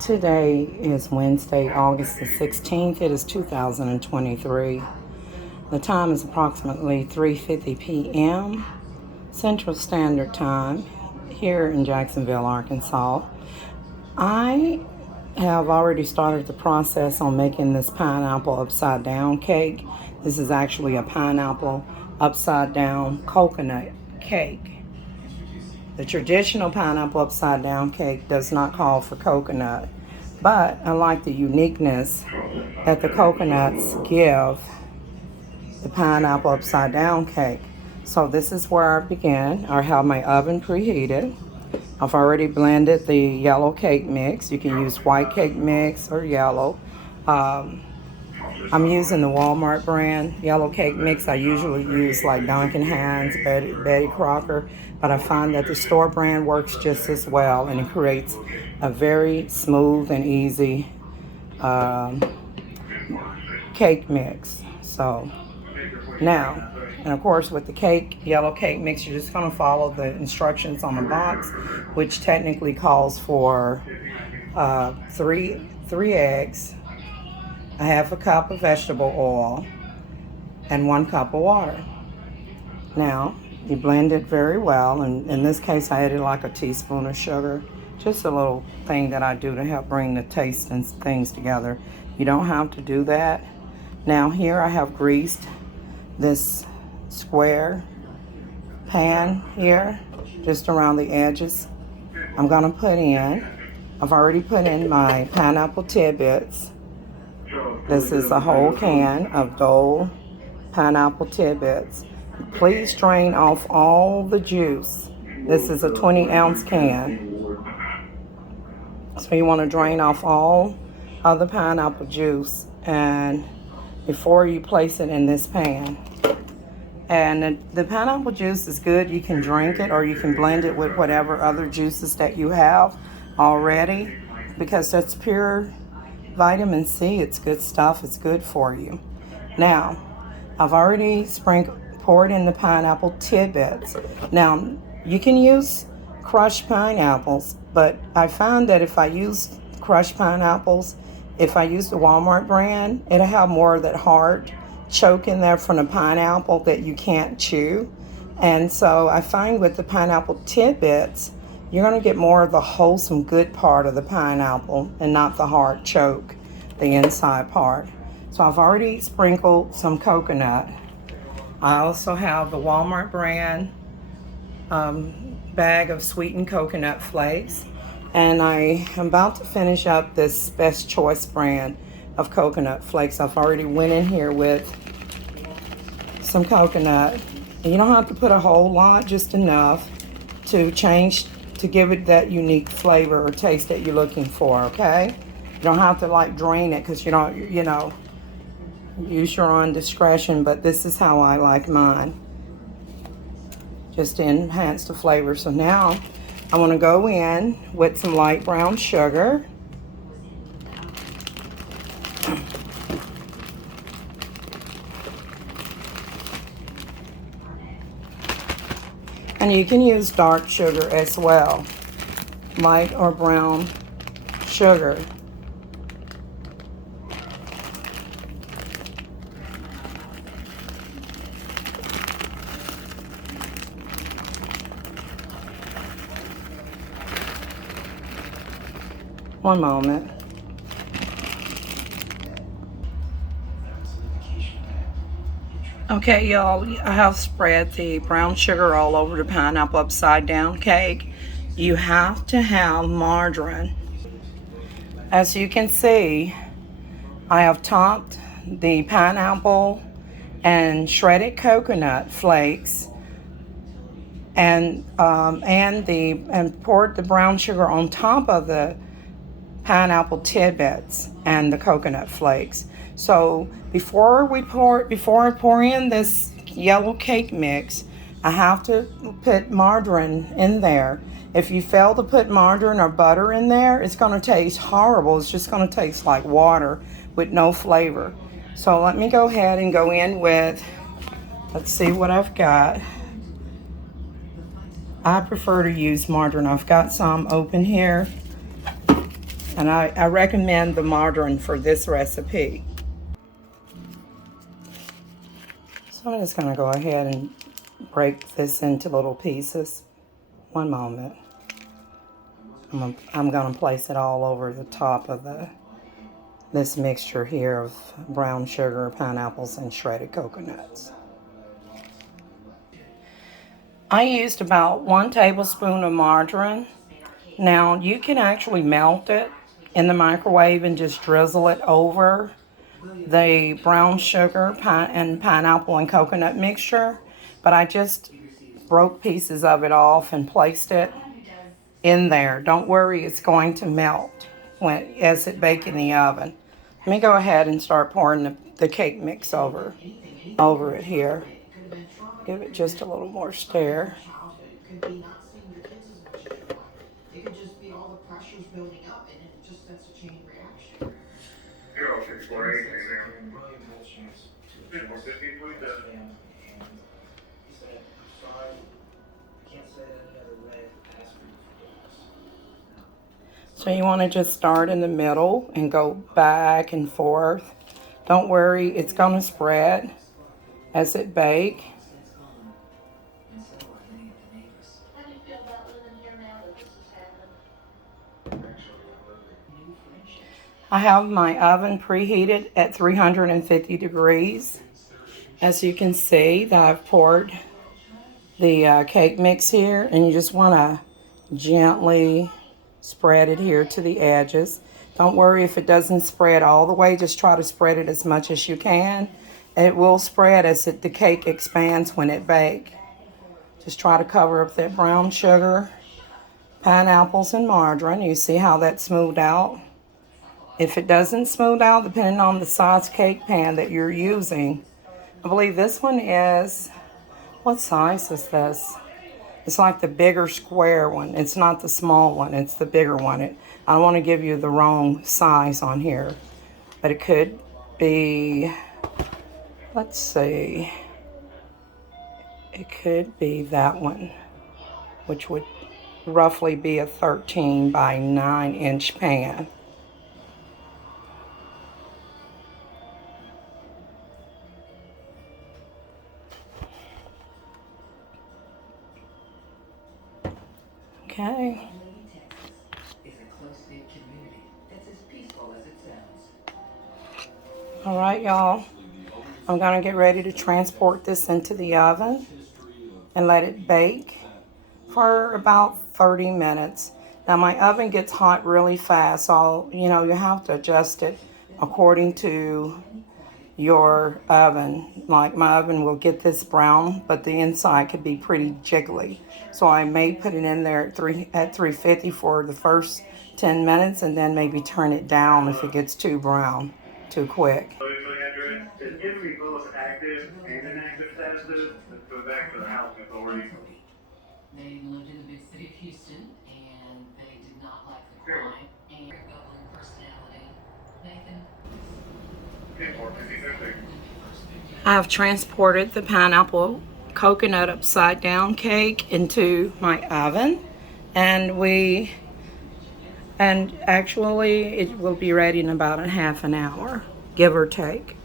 Today is Wednesday, August the 16th. It is 2023. The time is approximately 3:50 p.m. Central Standard Time here in Jacksonville, Arkansas. I have already started the process on making this pineapple upside down cake. This is actually a pineapple upside down coconut cake. The traditional pineapple upside down cake does not call for coconut, but I like the uniqueness that the coconuts give the pineapple upside down cake. So this is where I begin. I have my oven preheated. I've already blended the yellow cake mix. You can use white cake mix or yellow. I'm using the Walmart brand yellow cake mix. I usually use like Duncan Hines, Betty Crocker, but I find that the store brand works just as well, and it creates a very smooth and easy cake mix. So now, and of course with the yellow cake mix, you're just going to follow the instructions on the box, which technically calls for three eggs, a half a cup of vegetable oil, and 1 cup of water. Now, you blend it very well, and in this case I added like a teaspoon of sugar, just a little thing that I do to help bring the taste and things together. You don't have to do that. Now here I have greased this square pan here, just around the edges. I'm gonna I've already put in my pineapple tidbits. This is a whole can of Dole pineapple tidbits. Please drain off all the juice. This is a 20-ounce can. So you want to drain off all of the pineapple juice and before you place it in this pan. And the pineapple juice is good. You can drink it or you can blend it with whatever other juices that you have already, because that's pure vitamin C. It's good stuff. It's good for you. Now, I've already poured in the pineapple tidbits. Now, you can use crushed pineapples, but I found that if I use crushed pineapples, if I use the Walmart brand, it'll have more of that hard choke in there from the pineapple that you can't chew. And so I find with the pineapple tidbits, you're going to get more of the wholesome good part of the pineapple and not the hard choke, the inside part. So I've already sprinkled some coconut. I also have the Walmart brand bag of sweetened coconut flakes. And I am about to finish up this Best Choice brand of coconut flakes. I've already went in here with some coconut. And you don't have to put a whole lot, just enough to give it that unique flavor or taste that you're looking for, okay? You don't have to like drain it because you don't, use your own discretion, but this is how I like mine, just to enhance the flavor. So now I want to go in with some light brown sugar. And you can use dark sugar as well, light or brown sugar. One moment. Okay, y'all, I have spread the brown sugar all over the pineapple upside down cake. You have to have margarine. As you can see, I have topped the pineapple and shredded coconut flakes and poured the brown sugar on top of the pineapple tidbits and the coconut flakes. So before I pour in this yellow cake mix, I have to put margarine in there. If you fail to put margarine or butter in there, it's going to taste horrible. It's just going to taste like water with no flavor. So let me go ahead and go in with, let's see what I've got. I prefer to use margarine. I've got some open here. And I recommend the margarine for this recipe. So I'm just going to go ahead and break this into little pieces. One moment. I'm going to place it all over the top of this mixture here of brown sugar, pineapples, and shredded coconuts. I used about 1 tablespoon of margarine. Now you can actually melt it in the microwave and just drizzle it over the brown sugar and pineapple and coconut mixture, but I just broke pieces of it off and placed it in there. Don't worry, it's going to melt as it bakes in the oven. Let me go ahead and start pouring the cake mix over it here. Give it just a little more stir. It could just be all the pressures building up, and it just sets a chain reaction. 064 he said, "I'm sorry, I can't say it any other way. Ask for forgiveness." So you want to just start in the middle and go back and forth. Don't worry, it's going to spread as it bakes. I have my oven preheated at 350 degrees. As you can see, that I've poured the cake mix here, and you just want to gently spread it here to the edges. Don't worry if it doesn't spread all the way, just try to spread it as much as you can. It will spread as the cake expands when it bakes. Just try to cover up that brown sugar, pineapples, and margarine. You see how that smoothed out? If it doesn't smooth out, depending on the size cake pan that you're using, I believe this one is, what size is this? It's like the bigger square one. It's not the small one, it's the bigger one. I don't want to give you the wrong size on here, but it could be, let's see, it could be that one, which would roughly be a 13 by 9 inch pan. Okay. All right, y'all. I'm going to get ready to transport this into the oven and let it bake for about 30 minutes. Now, my oven gets hot really fast, so you have to adjust it according to your oven. Like my oven will get this brown, but the inside could be pretty jiggly. So I may put it in there at 350 for the first 10 minutes and then maybe turn it down if it gets too brown too quick. It's given me both active and inactive statuses. Let's go back to the housing authority. They lived in the big city of Houston, and they did not like the crime and bubbling personality. Nathan. I have transported the pineapple coconut upside down cake into my oven, and actually it will be ready in about a half an hour, give or take.